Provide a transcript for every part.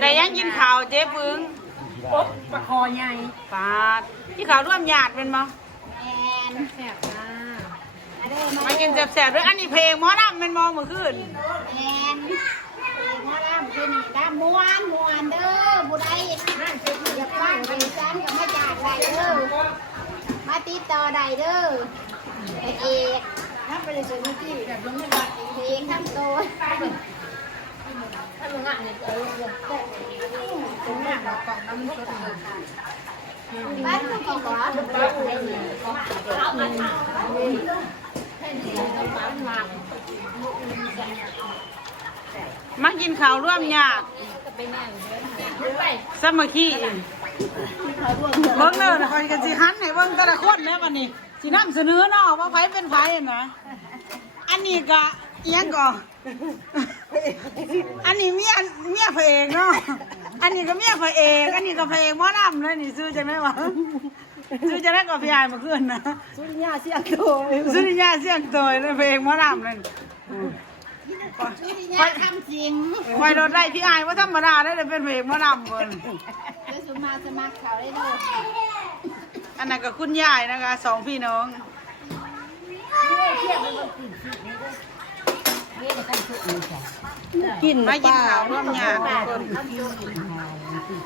ได้ยังกินข้าวเจ๊ปึ้งอบปลาคอใหญ่ปาดที่ข้าวร่วมญาติเป็นบ่แอนแซ่บจ้ามาเด้อมามากินแซ่บๆด้วยอันนี้เพลงหมอลำเป็นบ่เมื่อคืนแอนมาล่ามกินด้ามม้วนม้วนเด้อบุได้อย่าฟังไปจันกับมาจากใดเด้อมาติดต่อใดเด้อไอเอกถ้าไปเลยเจอเมื่อกี้แบบลงไม่ได้เองทำตัว ถ้ามึงอะเนี่ยเออเป็นหน้ากกล่องน้ำสดบ้านก็กินก่อนเอามาถามให้ดีต้องปั๊มมามากินข้าวร่วมญาติก็เป็นแน่เลยไปสมัคคีเบิ่งเด้อนะคอยกันสิหันให้เบิ่งแต่ละคนแม่วันนี้สินำเสนอเนาะว่าไผเป็นไผนะอันนี้ก็เอิหยังก็อัน นี้เมียเมียพระเอกเนาะ อันนี้ก็เมียพระเอก อันนี้ก็พระเอกหมอลำเลยนี่ซื้อจังได๋วะซื้อจังได๋ก็พี่อายเมื่อคืนนะสุริยาเสียงโตสุริยาเสียงโตยเลยพระเอกหมอลำนั่นนี่นี่ทำจริงไปรถได้พี่อายว่าธรรมดาได้เลยเป็นพระเอกหมอลำเพิ่นเดี๋ยวสุมาสมัครเขาได้เด้ออันนั้นก็คุณยายนะคะสองพี่น้องกิน มากินข้าวร่วมญาติทุกคน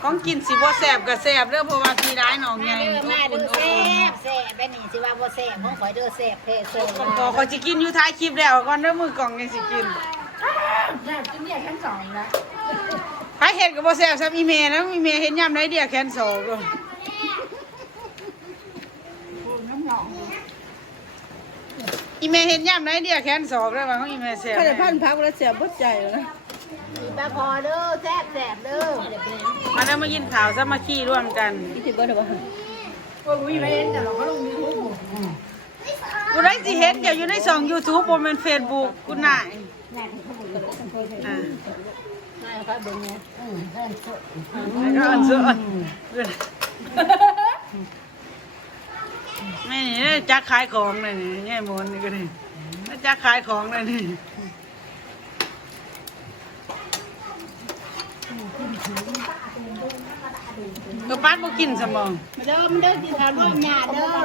ของกินสิบ่แซ่บก็แซ่บเด้อเพราะว่าพี่ร้ายน้องใหญ่เด้อมาเด้อแซ่บแซ่บไปนี่สิว่าบ่แซ่บของข่อยเด้อแซ่บแท้แซ่บก็ขอยสิกินอยู่ท้ายคลิปแล้วก่อนเด้อมือกล่องยังสิกินแซ่บกินเนี่ยชั้นสองแล้วใครเห็นก็บ่แซ่บซ้ำอีเมนะอีเมเห็นยามใดเดียวแขนสองเด้ ออีเมเห็นยามใดเดียวแขนสองได้ว่าของอีเมแซ่บถ้าจะพันพักแล้วเสียบดใจแล้วนะมีปลาคอเด้อแซ่บแซ่บเด้อมาแล้วมากินข้าวสามัคคีร่วมกันคิดถึงบ่ได้บ่กูได้สิเห็นเดี๋ยวอยู่ในช่อง YouTube บ่แม่น Facebook กูนายอ่าไม่ครับเบิ่งเนี่ยแล้วก็อันเสื้อแม่นี่ จักขายของเลยนี่แง่มนนี่ก็นี่จักขายของเลยนี่ก็ป้าบ่กินสมองมาเด้อมาเด้อกินข้าวร่วมญาเด้อ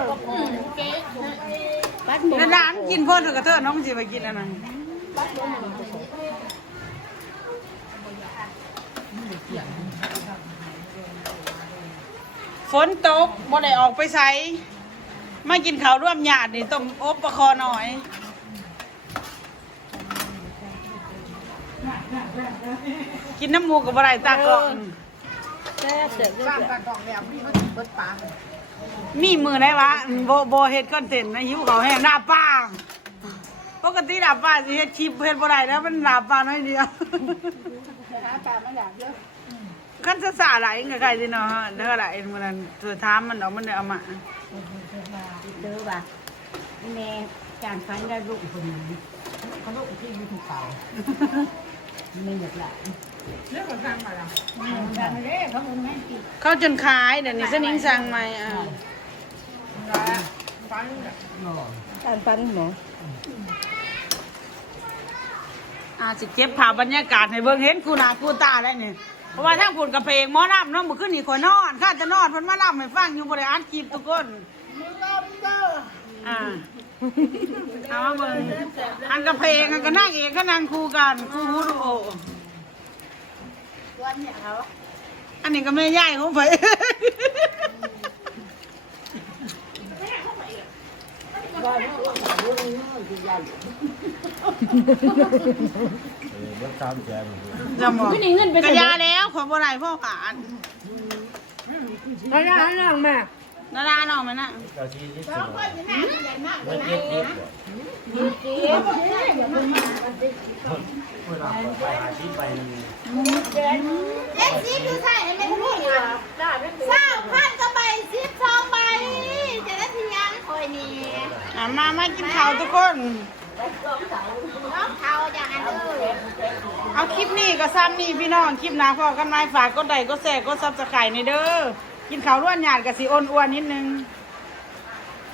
ปัดหมูแล้วร้านกินพ่นก็เถอะน้องสิไปกินอันนั้นฝนตกบ่ได้ออกไปไส มากินข้าวร่วมญาตินี่ต้องอบประคอหน่อยกินน้ำหมูกับอะไรตากล้องแซ่บแซ่บแซ่บมีมือได้วะโบโบเฮ็ดคอนเทนต์นะหิวเขาวแห้งหน้าป้าปกติหน้าป้าสิเฮ็ดคลิปเฮ็ดบ่ได้แล้วมันหน้าป้าน้อยเดียวหาปลามาอยากเด้อคันซะสาหลายก็ใครสิเนาะเด้อหลายมื้อนั้นเธอถามมันเอามันได้เอามา เด้อว่าแม่จานฟันได้ลูกคนนี้เขาลูกที่อยู่ที่เป่าไม่อยากละเรื่องของทางมาละทางเด้เขาคงไม่ติดเขาจนขายเดี๋ยวนี้สนิงสั่งใหม่อ่าการฟันหมออ่าสิเก็บภาพบรรยากาศให้เบิ่งเห็นกูหนากูตาได้เนี่ย เพราะว่าทางพูนกับเพลงหมอลำเนาะมื้อคืนนี่ขอยนอนข้าจะนอนเพิ่นมาลำให้ฟังอยู่บ่ได้อัดคลิปทุกคนอ่าเอามาเบิ่งอันกับเพลงอันก็นั่งเองก็นั่งคู่กันคู่ฮูดูโอวันเนี่ยเขาอันนี้ก็แม่ย่ายของไผรถตามแจมจะหมอกกระยาแล้วขอบ่ได้พ่อผ่านแล้วย่าให้นั่งมานาดาน้องมันน่ะเจ้าชีที่สุดก็จะน่าใหญ่มากไม่เก็บเก็บเวลาไปหาที่ไปนึงเอ็กซิดูใช่ไม่พูดเหรอเศร้าพันก็ใบซิบสองใบจะได้ทียังคอยนี่ อะ มามากินข้าวทุกคน น้องเขาอย่างนั้นเลยเอาคลิปนี้ก็ซ้ำนี่พี่น้องคลิปหน้าพอกันไหมฝากกดไลค์กดแชร์กดซับสไครต์ในเด้อ กินข้าวร่วนหยาดกับสีอ้วนๆนิดนึง